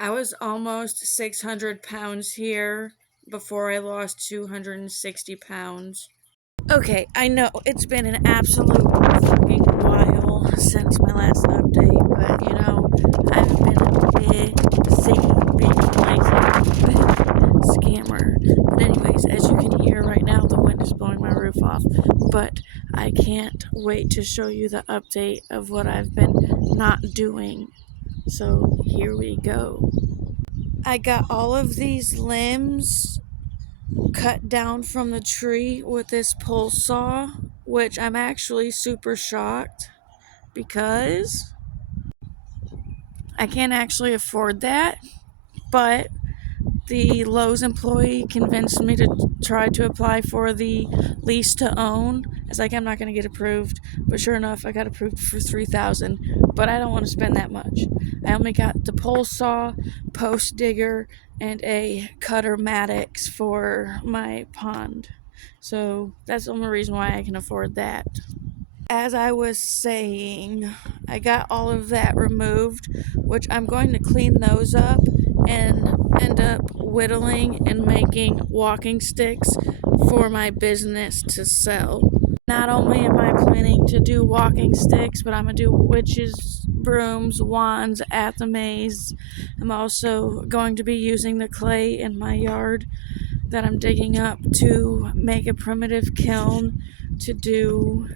I was almost 600 pounds here before I lost 260 pounds. Okay, I know it's been an absolute fucking while since my last update, but I've been a big lazy scammer. But anyways, as you can hear right now, the wind is blowing my roof off. But I can't wait to show you the update of what I've been not doing. So here we go. I got all of these limbs cut down from the tree with this pole saw, which I'm actually super shocked because I can't actually afford that. But the Lowe's employee convinced me to try to apply for the lease to own. It's like I'm not going to get approved, but sure enough, I got approved for $3,000. But I don't want to spend that much. I only got the pole saw, post digger, and a cutter Maddox for my pond. So that's the only reason why I can afford that. As I was saying, I got all of that removed, which I'm going to clean those up and end up whittling and making walking sticks for my business to sell. Not only am I planning to do walking sticks, but I'm going to do witches, brooms, wands at the maze. I'm also going to be using the clay in my yard that I'm digging up to make a primitive kiln to do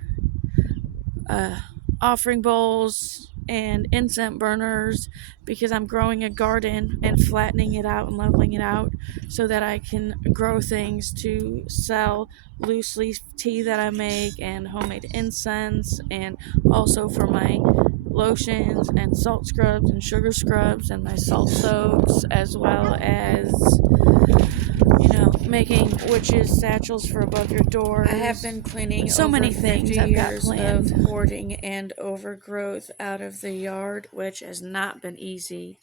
offering bowls and incense burners, because I'm growing a garden and flattening it out and leveling it out so that I can grow things to sell, loose leaf tea that I make and homemade incense, and also for my lotions and salt scrubs and sugar scrubs and my salt soaps, as well as making witches satchels for above your doors. I have been cleaning so many things I've got planned of hoarding and overgrowth out of the yard, which has not been easy.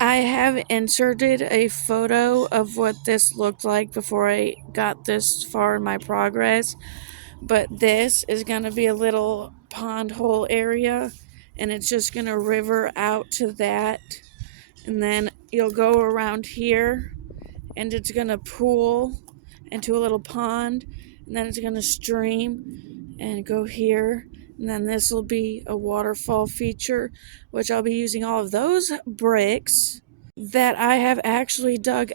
I have inserted a photo of what this looked like before I got this far in my progress, but this is going to be a little pond hole area, and it's just going to river out to that. And then you'll go around here and it's going to pool into a little pond, and then it's going to stream and go here. And then this will be a waterfall feature, which I'll be using all of those bricks that I have actually dug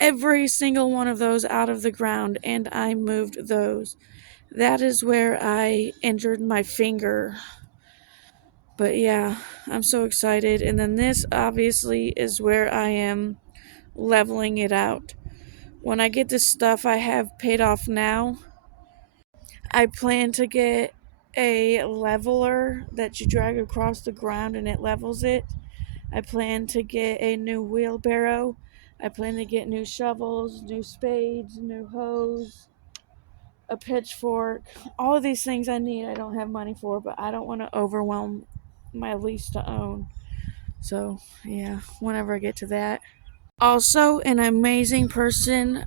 every single one of those out of the ground, and I moved those. That is where I injured my finger. But yeah, I'm so excited. And then this obviously is where I am leveling it out. When I get the stuff I have paid off now, I plan to get a leveler that you drag across the ground and it levels it. I plan to get a new wheelbarrow. I plan to get new shovels, new spades, new hose, a pitchfork. All of these things I need, I don't have money for, but I don't want to overwhelm my lease to own. So, yeah, whenever I get to that. Also, an amazing person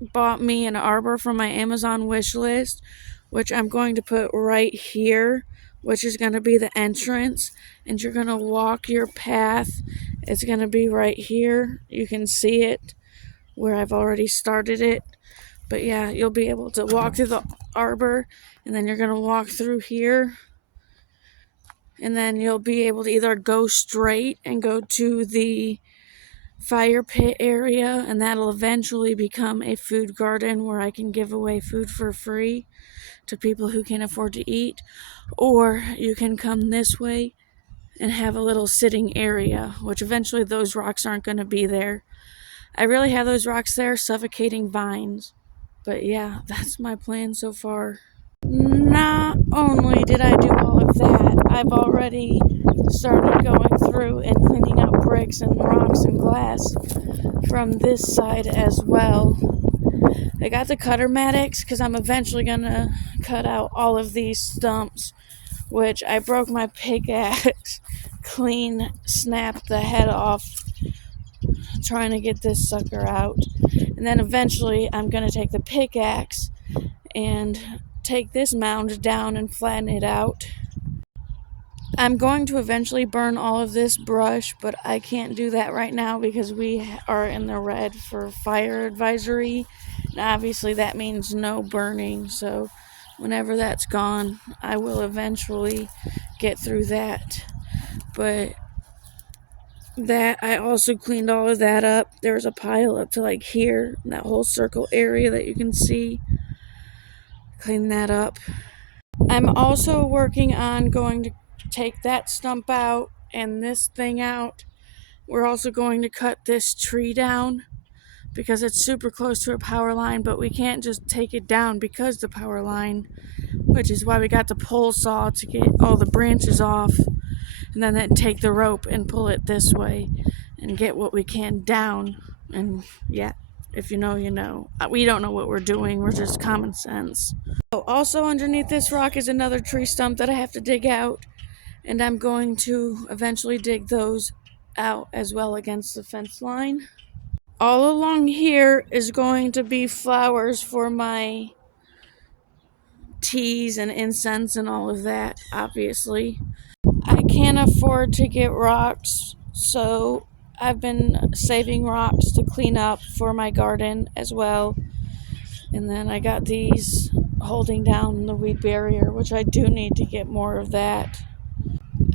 bought me an arbor from my Amazon wish list, which I'm going to put right here, which is going to be the entrance. And you're going to walk your path. It's going to be right here. You can see it where I've already started it. But yeah, you'll be able to walk through the arbor, and then you're going to walk through here. And then you'll be able to either go straight and go to the fire pit area, and that'll eventually become a food garden where I can give away food for free to people who can't afford to eat. Or you can come this way and have a little sitting area, which eventually those rocks aren't going to be there. I really have those rocks there suffocating vines. But yeah, that's my plan so far. Not only did I do all of that, I've already started going through and cleaning up bricks and rocks and glass from this side as well. I got the cutter Maddox because I'm eventually going to cut out all of these stumps, which I broke my pickaxe, clean snapped the head off trying to get this sucker out. And then eventually I'm going to take the pickaxe and take this mound down and flatten it out. I'm going to eventually burn all of this brush, but I can't do that right now because we are in the red for fire advisory. And obviously, that means no burning. So, whenever that's gone, I will eventually get through that. But that I also cleaned all of that up. There's a pile up to like here, that whole circle area that you can see. Clean that up. I'm also working on going to take that stump out and this thing out. We're also going to cut this tree down because it's super close to a power line, but we can't just take it down because the power line, which is why we got the pole saw to get all the branches off, and then take the rope and pull it this way and get what we can down. And yeah, if you know, you know. We don't know what we're doing, we're just common sense. Oh, also underneath this rock is another tree stump that I have to dig out, and I'm going to eventually dig those out as well against the fence line. All along here is going to be flowers for my teas and incense and all of that, obviously. I can't afford to get rocks, so I've been saving rocks to clean up for my garden as well. And then I got these holding down the weed barrier, which I do need to get more of that.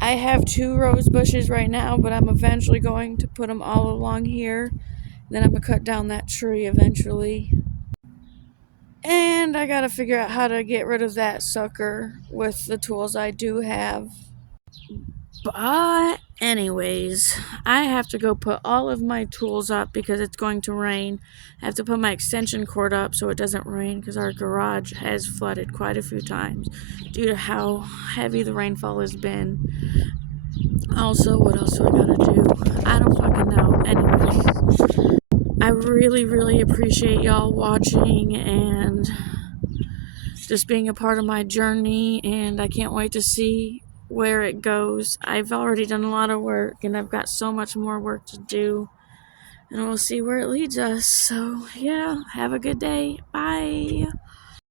I have 2 rose bushes right now, but I'm eventually going to put them all along here. Then I'm going to cut down that tree eventually. And I gotta figure out how to get rid of that sucker with the tools I do have. But, anyways, I have to go put all of my tools up because it's going to rain. I have to put my extension cord up so it doesn't rain because our garage has flooded quite a few times due to how heavy the rainfall has been. Also, what else do I gotta do? I don't fucking know. Anyways, I really, really appreciate y'all watching and just being a part of my journey, and I can't wait to see where it goes. I've already done a lot of work and I've got so much more work to do, and we'll see where it leads us. So, yeah, have a good day. Bye.